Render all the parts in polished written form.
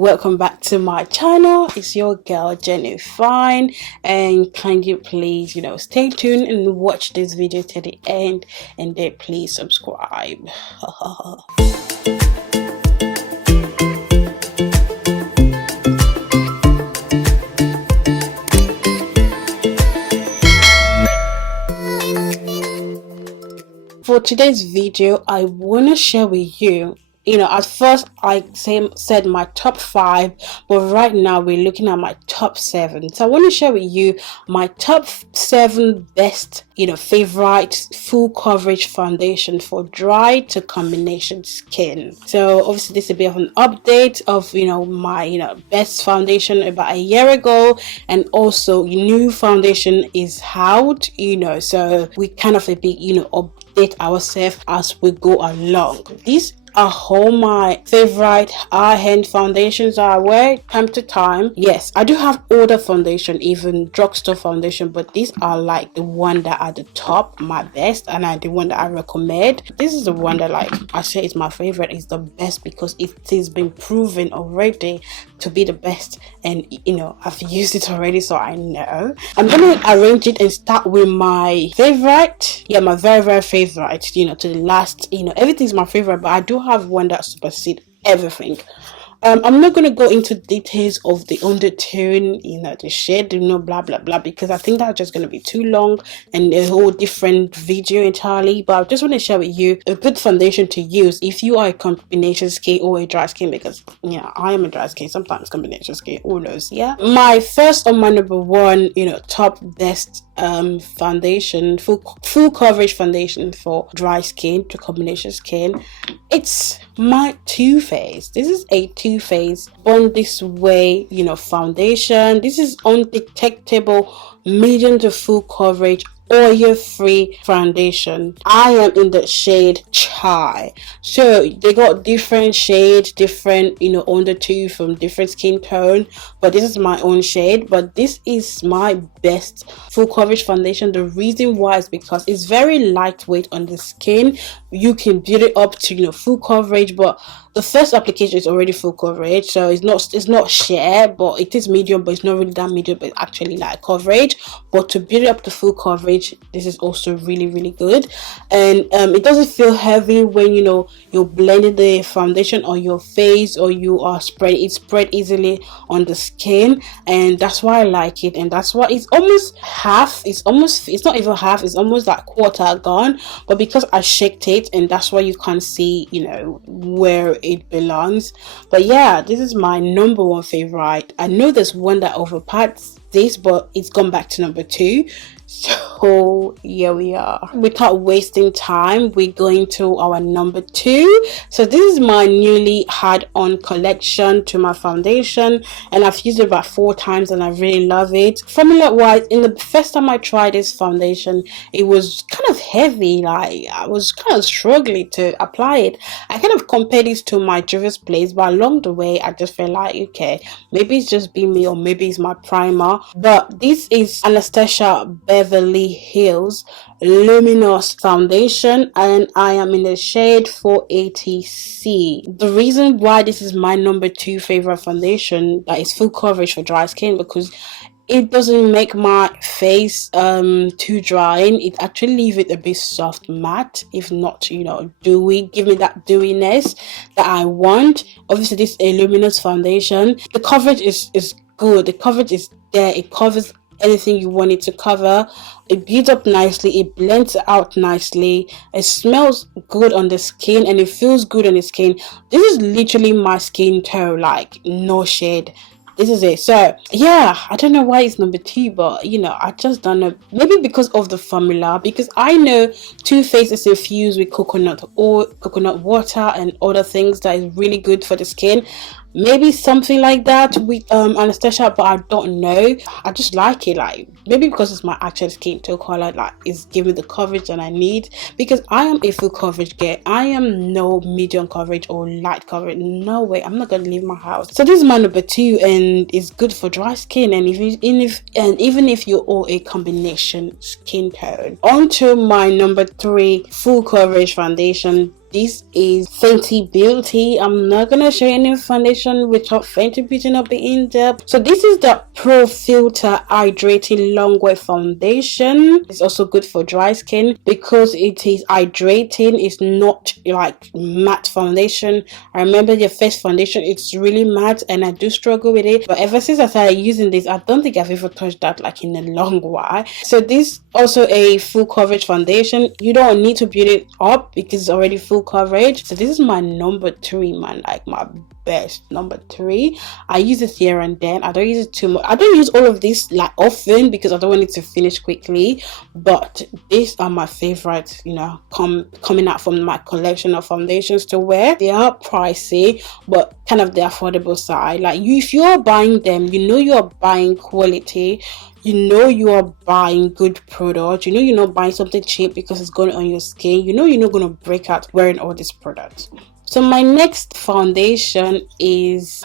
welcome back to my channel. It's your girl Jenny Fine, and kindly please stay tuned and watch this video to the end, and then please subscribe. For today's video, I want to share with you, at first I said my top 5, but right now we're looking at my top 7. So I want to share with you my top 7 best, favorite full coverage foundation for dry to combination skin. So obviously this is a bit of an update of, my, best foundation about a year ago, and also new foundation is out, so we kind of a bit, update ourselves as we go along. These are all my favorite high-end foundations that I wear time to time. Yes, I do have older foundation, even drugstore foundation, but these are like the one that are the top, my best, and the one that I recommend. This is the one that, like I say, is my favorite. It's the best because it has been proven already to be the best, and I've used it already, so I know. I'm gonna arrange it and start with my favorite. Yeah, my very favorite, to the last. Everything's my favorite, but I do have one that supersedes everything. I'm not going to go into details of the undertone, the shade, blah blah blah, because I think that's just going to be too long and a whole different video entirely. But I just want to share with you a good foundation to use if you are a combination skin or a dry skin, because I am a dry skin, sometimes combination skin, who knows. Yeah, my first on my number 1 top best foundation, full coverage foundation for dry skin to combination skin, it's my Too Faced. This is a Too Faced Born This Way foundation. This is undetectable medium to full coverage oil-free foundation. I am in the shade Chai, so they got different shades, different undertone from different skin tone, but this is my own shade. But this is my best full coverage foundation. The reason why is because it's very lightweight on the skin. You can build it up to full coverage, but the first application is already full coverage, so it's not sheer, but it is medium, but it's not really that medium, but actually like coverage. But to build it up to full coverage, this is also really good, and it doesn't feel heavy when you're blending the foundation on your face, or you are spread easily on the skin, and that's why I like it. And that's why it's almost half, it's not even half, it's almost like quarter gone, but because I shaked it, and that's why you can't see where it belongs. But yeah, this is my number 1 favorite. I know there's one that overpads this, but it's gone back to number 2. So here we are. Without wasting time, we're going to our number 2. So this is my newly add-on collection to my foundation, and I've used it about 4 times and I really love it. Formula wise, in the first time I tried this foundation, it was kind of heavy, like I was kind of struggling to apply it. I kind of compared this to my Juvia's Place, but along the way I just felt like, okay, maybe it's just be me, or maybe it's my primer. But this is Anastasia Beverly Hills Luminous Foundation, and I am in the shade 480C. The reason why this is my number 2 favorite foundation that is full coverage for dry skin, because it doesn't make my face too drying. It actually leaves it a bit soft matte, if not dewy, give me that dewiness that I want. Obviously this is a luminous foundation. The coverage is good. The coverage is there. It covers anything you want it to cover. It builds up nicely, it blends out nicely, it smells good on the skin, and it feels good on the skin. This is literally my skin tone, like no shade. This is it. So yeah, I don't know why it's number 2, but I just don't know. Maybe because of the formula, because I know Too Faced is infused with coconut oil, coconut water, and other things that is really good for the skin. Maybe something like that with Anastasia, but I don't know. I just like it, like maybe because it's my actual skin tone color, like it's giving the coverage that I need, because I am a full coverage girl. I am no medium coverage or light coverage. No way, I'm not gonna leave my house. So this is my number 2, and it's good for dry skin, and even if you're all a combination skin tone. On to my number 3 full coverage foundation. This is Fenty Beauty. I'm not gonna show you any foundation without Fenty Beauty not being in depth. So this is the Pro Filter Hydrating Longwear Foundation. It's also good for dry skin because it is hydrating. It's not like matte foundation. I remember the first foundation, it's really matte and I do struggle with it, but ever since I started using this, I don't think I've ever touched that like in a long while. So this also a full coverage foundation. You don't need to build it up because it's already full coverage. So this is my number 3, man, like my best number 3. I use it here and then. I don't use it too much. I don't use all of this like often because I don't want it to finish quickly, but these are my favorite, you know, coming out from my collection of foundations to wear. They are pricey, but kind of the affordable side. Like if you're buying them, you know you're buying quality, you know you are buying good product, you know you're not buying something cheap because it's going on your skin, you know you're not going to break out wearing all these products. So my next foundation is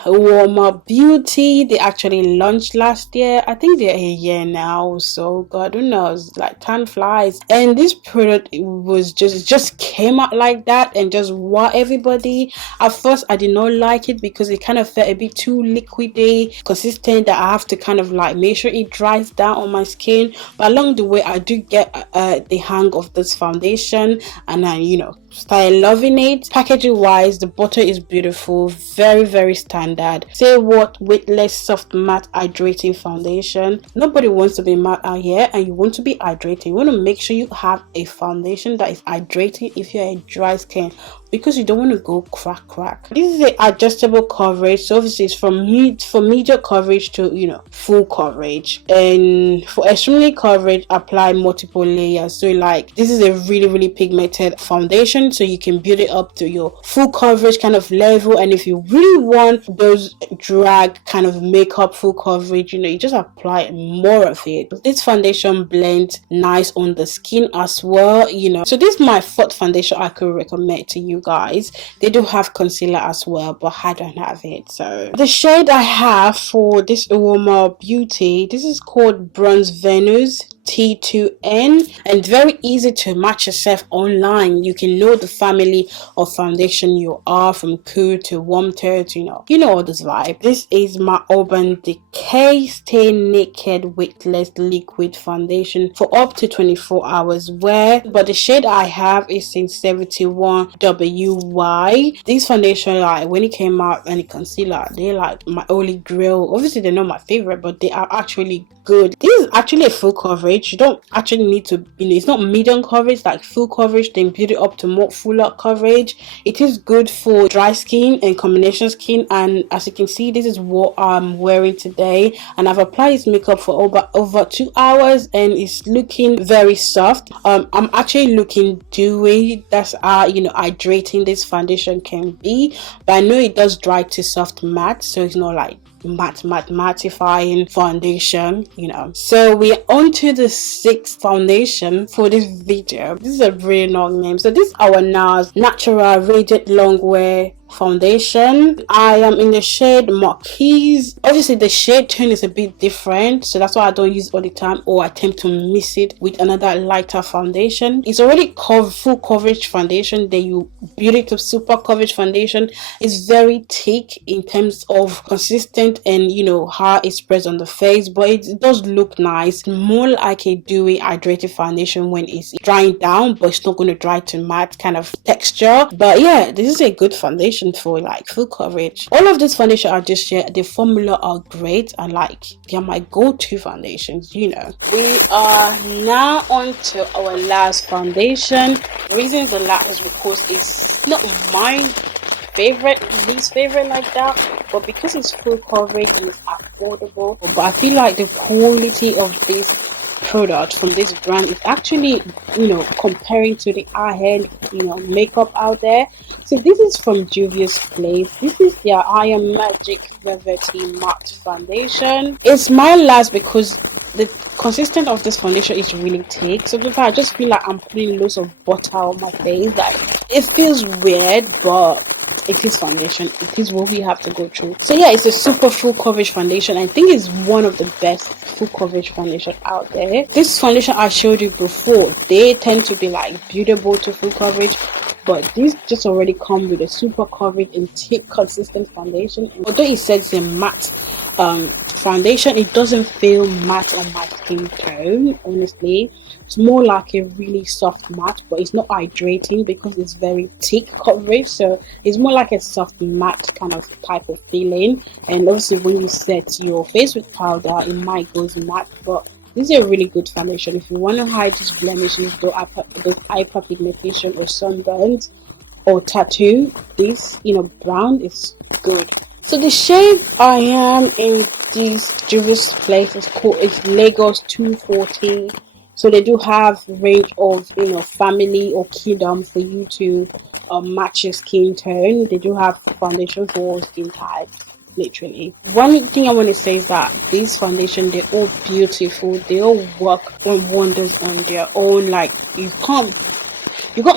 Beauty. They actually launched last year. I think they're a year now, so God who knows, like time flies. And this product was just came out like that and just wow everybody. At first I did not like it because it kind of felt a bit too liquidy, consistent, that I have to kind of like make sure it dries down on my skin. But along the way I do get the hang of this foundation and I, you know, started loving it. Packaging wise, the bottle is beautiful, very standard. Say what, weightless soft matte hydrating foundation. Nobody wants to be matte out here and you want to be hydrating. You want to make sure you have a foundation that is hydrating if you're a dry skin, because you don't want to go crack. This is an adjustable coverage, so obviously it's from medium coverage to, you know, full coverage. And for extremely coverage, apply multiple layers. So like this is a really pigmented foundation, so you can build it up to your full coverage kind of level. And if you really want those drag kind of makeup full coverage, you know, you just apply more of it. This foundation blends nice on the skin as well, you know. So this is my 4th foundation I could recommend to you guys. They do have concealer as well, but I don't have it. So the shade I have for this Beauty, this is called Bronze Venus T2N, and very easy to match yourself online. You can know the family of foundation you are, from cool to warm tone to, you know all this vibe. This is my Urban Decay Stay Naked Weightless Liquid Foundation for up to 24 hours wear, but the shade I have is in 71WY. This foundation, like when it came out, and the concealer, they're like my holy grail. Obviously they're not my favorite, but they are actually good. This is actually a full coverage. You don't actually need to, you know, it's not medium coverage, like full coverage, then build it up to more fuller coverage. It is good for dry skin and combination skin, and as you can see, this is what I'm wearing today, and I've applied this makeup for over 2 hours and it's looking very soft. I'm actually looking dewy. That's you know, hydrating this foundation can be, but I know it does dry to soft matte, so it's not like mattifying foundation, you know. So we're on to the 6th foundation for this video. This is a really long name. So this is our NARS Natural Radiant Longwear Foundation. I am in the shade Marquise. Obviously the shade tone is a bit different, so that's why I don't use it all the time, or I tend to miss it with another lighter foundation. It's already full coverage foundation, then you build it to super coverage foundation. It's very thick in terms of consistent and, you know, how it spreads on the face, but it does look nice, more like a dewy hydrated foundation when it's drying down, but it's not going to dry to matte kind of texture. But yeah, this is a good foundation for like full coverage. All of this foundation I just shared, the formula are great, and like they're my go-to foundations, you know. We are now on to our last foundation. The reason the last is because it's not my least favorite like that, but because it's full coverage and it's affordable. But I feel like the quality of this product from this brand is actually, you know, comparing to the high-end, you know, makeup out there. So this is from Juvia's Place. This is their Iron Magic Velvety Matte Foundation. It's my last because the consistency of this foundation is really thick, so I just feel like I'm putting loads of butter on my face. Like, it feels weird, but it is foundation. It is what we have to go through. So yeah, it's a super full coverage foundation. I think it's one of the best full coverage foundation out there. This foundation I showed you before, they tend to be like buildable to full coverage, but these just already come with a super coverage and thick consistent foundation. And although it says a matte foundation, it doesn't feel matte on my skin tone. Honestly, it's more like a really soft matte, but it's not hydrating because it's very thick coverage, so it's more like a soft matte kind of type of feeling. And obviously when you set your face with powder, it might go matte, but this is a really good foundation if you want to hide these blemishes, those hyperpigmentation or sunburns or tattoo. This, brown is good. So the shade I am in this Juvia's place is called Lagos 240. So they do have range of family or kingdom for you to match your skin tone. They do have foundation for all skin types. Literally, one thing I want to say is that these foundation, they're all beautiful. They all work wonders on their own. Like you can't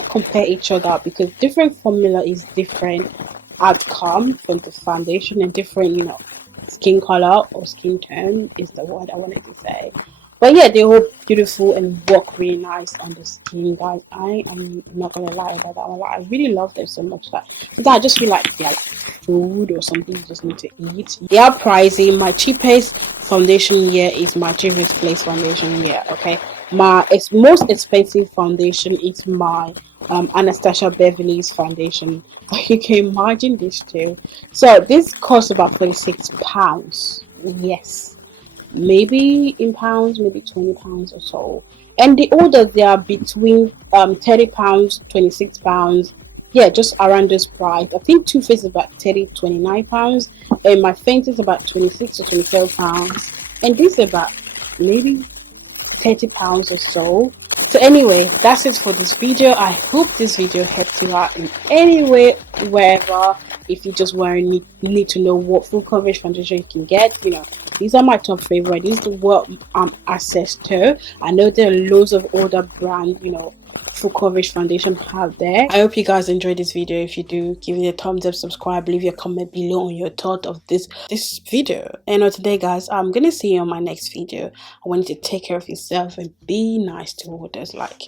compare each other because different formula is different outcome from the foundation, and different skin color or skin tone is the word I wanted to say. But yeah, they're all beautiful and work really nice on the skin, guys. I am not gonna lie about that one. I really love them so much that I just feel like they're like food or something you just need to eat. They are pricey. My cheapest foundation here is my Juvia's Place foundation here. Okay, my most expensive foundation is my Anastasia Beverly's foundation. You can imagine this too. So this costs about £26. Yes. Maybe in pounds, maybe £20 or so. And the orders, they are between £30, £26. Yeah, just around this price. I think Too Faced is about £29, and my Fenty is about £26 or £27, and this is about maybe £30 or so. So anyway, that's it for this video. I hope this video helped you out in any way, wherever. If you just need to know what full coverage foundation you can get, these are my top favorite. These are what I'm access to. I know there are loads of other brand full coverage foundation out there. I hope you guys enjoyed this video. If you do, give it a thumbs up, subscribe, leave your comment below on your thought of this video. And today, guys, I'm gonna see you on my next video. I want you to take care of yourself and be nice to others. Like,